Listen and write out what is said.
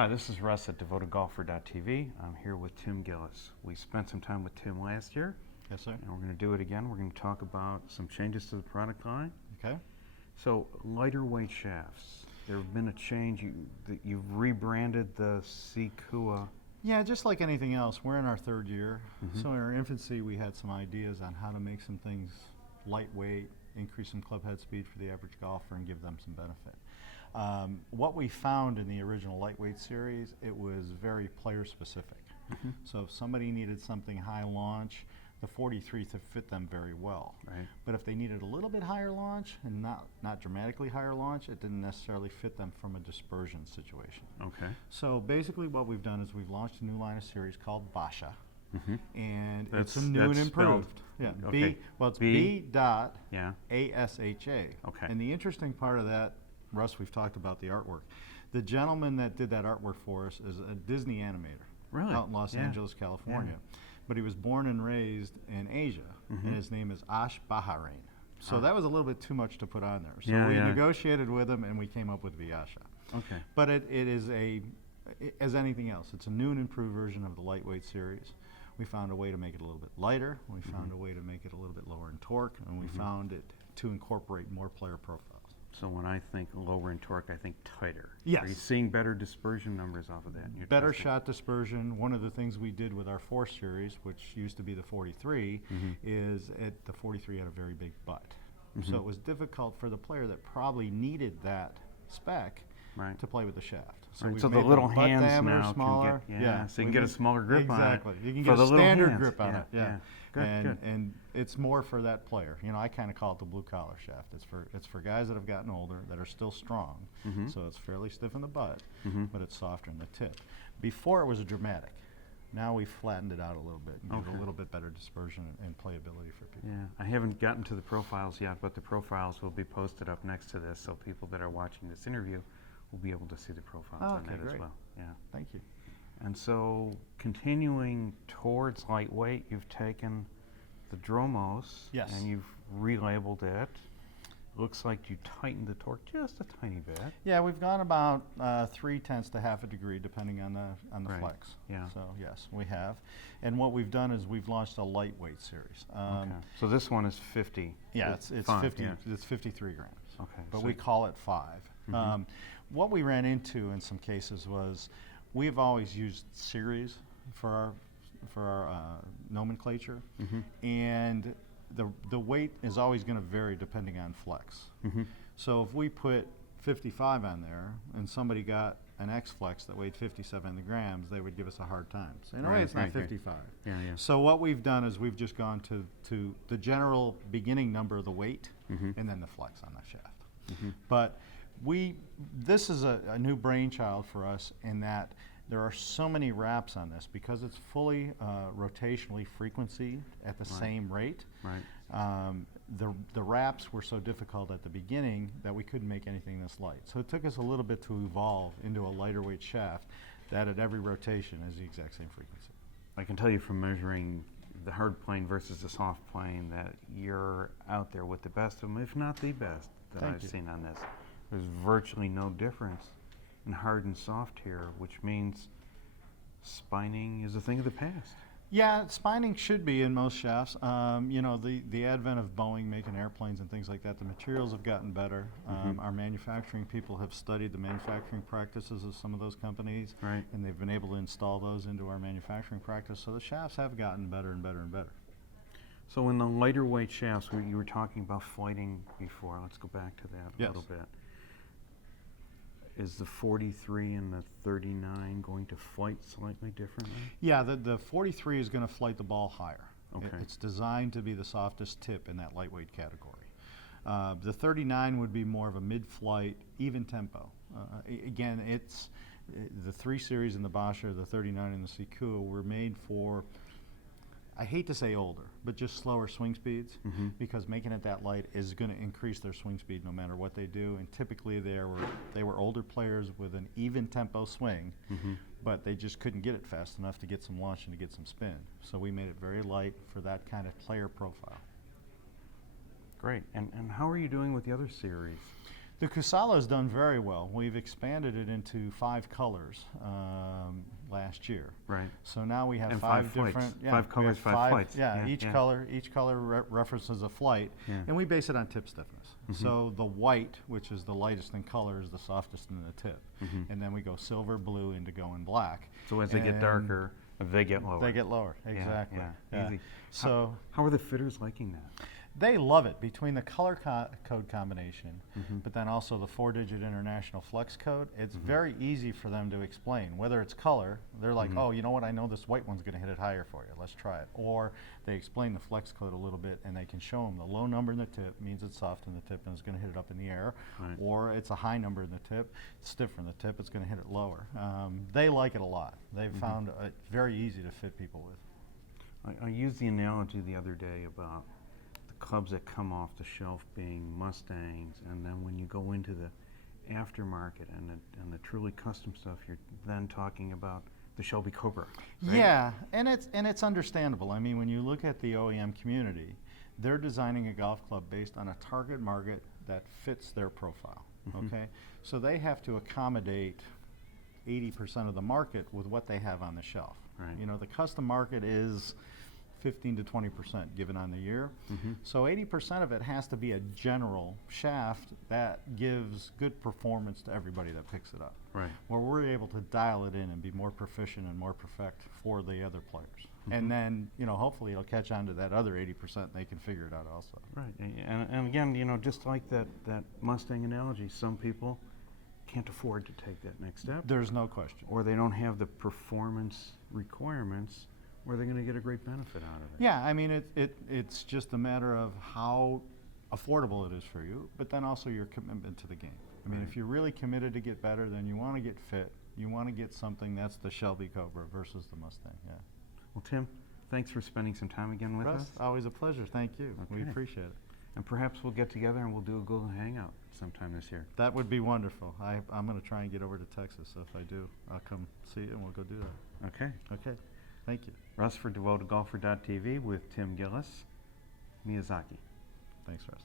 Hi, this is Russ at DevotedGolfer.tv. I'm here with Tim Gillis. We spent some time with Tim last year. Yes, sir. And we're going to do it again. We're going to talk about some changes to the product line. Okay. So, lighter weight shafts. There have been a change. You've rebranded the Sikua. Yeah, just like anything else, we're in our third year. So in our infancy, we had some ideas on how to make some things lightweight, increase some club head speed for the average golfer, and give them some benefit. What we found in the original lightweight series, it was very player specific. So if somebody needed something high launch, the 43 to fit them very well. Right. But if they needed a little bit higher launch and not dramatically higher launch, it didn't necessarily fit them from a dispersion situation. Okay. So basically what we've done is we've launched a new line of series called Basha. And That's- it's a new and that's improved. spelled- Yeah, okay. it's B- B dot Yeah. ASHA. Okay. And the interesting part of that, Russ, we've talked about the artwork. The gentleman that did that artwork for us is a Disney animator. Really? Out in Los Yeah. Angeles, California. But he was born and raised in Asia, and his name is Ash Bahrain. So that was a little bit too much to put on there. So Yeah, we yeah. negotiated with him, and we came up with Vyasha. Okay. But it is as anything else, it's a new and improved version of the lightweight series. We found a way to make it a little bit lighter. We found a way to make it a little bit lower in torque, and we found it to incorporate more player profiles. So when I think lower in torque, I think tighter. Yes. Are you seeing better dispersion numbers off of that? in your Better testing? shot dispersion. One of the things we did with our 4 series, which used to be the 43, is the 43 had a very big butt. So it was difficult for the player that probably needed that spec Right. to play with the shaft. Right, we've so the made little butt hands diameter now smaller. can get, so you can we get a made- smaller grip on it. Exactly. You can for get the a little standard hands. grip on it. Yeah. Good, good. And it's more for that player. You know, I kind of call it the blue collar shaft. It's for guys that have gotten older that are still strong. So it's fairly stiff in the butt, but it's softer in the tip. Before it was a dramatic. Now we've flattened it out a little bit and give it a little bit better dispersion and playability for people. Yeah, I haven't gotten to the profiles yet, but the profiles will be posted up next to this, so people that are watching this interview will be able to see the profiles on Okay, that as great. well. Yeah. Thank you. And so, continuing towards lightweight, you've taken the Dromos Yes. and you've relabeled it. Looks like you tightened the torque just a tiny bit. Yeah, we've gone about 3/10 to half a degree, depending on the Right. flex. Yeah. So yes, we have, and what we've done is we've launched a lightweight series. Okay. So this one is 50. Yeah, it's 50. Yeah. It's 53 grams. Okay. But so we call it 5. What we ran into in some cases was we've always used series for our nomenclature, and the weight is always going to vary depending on flex. So if we put 55 on there and somebody got an X flex that weighed 57 grams, they would give us a hard time. So in a way, Right, it's not right, right. 55. Yeah, yeah. So what we've done is we've just gone to the general beginning number of the weight and then the flex on the shaft. But this is a new brainchild for us in that there are so many wraps on this because it's fully rotationally frequency at the same rate. Right. The wraps were so difficult at the beginning that we couldn't make anything this light. So it took us a little bit to evolve into a lighter weight shaft that at every rotation is the exact same frequency. I can tell you from measuring the hard plane versus the soft plane that you're out there with the best of them, if not the best that Thank I've you. seen on this. There's virtually no difference in hard and soft here, which means spining is a thing of the past. Yeah, spining should be in most shafts. You know, the advent of Boeing making airplanes and things like that, the materials have gotten better. Our manufacturing people have studied the manufacturing practices of some of those companies, Right. and they've been able to install those into our manufacturing practice. So the shafts have gotten better and better and better. So in the lighter weight shafts, you were talking about flighting before. Let's go back to that a Yes. little bit. Is the 43 and the 39 going to flight slightly differently? Yeah, the 43 is going to flight the ball higher. Okay. It's designed to be the softest tip in that lightweight category. The 39 would be more of a mid-flight, even tempo. Again, it's the 3 series in the Basha, the 39 and the Sikua were made for, I hate to say older, but just slower swing speeds, because making it that light is going to increase their swing speed no matter what they do. And typically they were older players with an even tempo swing, but they just couldn't get it fast enough to get some launch and to get some spin. So we made it very light for that kind of player profile. Great. And how are you doing with the other series? The Kusala's done very well. We've expanded it into 5 colors last year. Right. So now we have And 5 5 flights. different. Yeah, 5 we colors, have 5 flights. Yeah, Yeah, each yeah. color references a flight, Yeah. and we base it on tip stiffness. Mm-hmm. So the white, which is the lightest in color, is the softest in the tip, Mhm. and then we go silver, blue, indigo, and black. So as they get And darker, they get lower. They get lower, exactly. Yeah, easy. So How are the fitters liking that? they love it between the color code combination, Mhm. but then also the 4-digit international flex code. It's very easy for them to explain. Whether it's color, they're like, oh, you know what, I know this white one's going to hit it higher for you. Let's try it. Or they explain the flex code a little bit, and they can show them the low number in the tip means it's soft in the tip and it's going to hit it up in the air. Right. Or it's a high number in the tip, it's stiff in the tip, it's going to hit it lower. They like it a lot. They've found it very easy to fit people with. I used the analogy the other day about the clubs that come off the shelf being Mustangs, and then when you go into the aftermarket and the truly custom stuff, you're then talking about the Shelby Cobra. Right? Yeah, and it's understandable. I mean, when you look at the OEM community, they're designing a golf club based on a target market that fits their profile. Okay, so they have to accommodate 80% of the market with what they have on the shelf. Right. You know, the custom market is 15 to 20% given on the year. So 80% of it has to be a general shaft that gives good performance to everybody that picks it up. Right. Where we're able to dial it in and be more proficient and more perfect for the other players. And then, you know, hopefully it'll catch on to that other 80% and they can figure it out also. Right. And again, you know, just like that Mustang analogy, some people can't afford to take that next step, There's no question. or they don't have the performance requirements where they're going to get a great benefit out of it. Yeah, I mean, it's just a matter of how affordable it is for you, but then also your commitment to the game. I mean, Right. if you're really committed to get better, then you want to get fit. You want to get something that's the Shelby Cobra versus the Mustang, yeah. Well, Tim, thanks for spending some time again with Russ, us. always a pleasure. Thank you. We Okay. appreciate it. And perhaps we'll get together and we'll do a Google Hangout sometime this year. That would be wonderful. I'm going to try and get over to Texas, so if I do, I'll come see you and we'll go do that. Okay. Okay, thank you. Russ for DevotedGolfer.tv with Tim Gillis, Miyazaki. Thanks, Russ.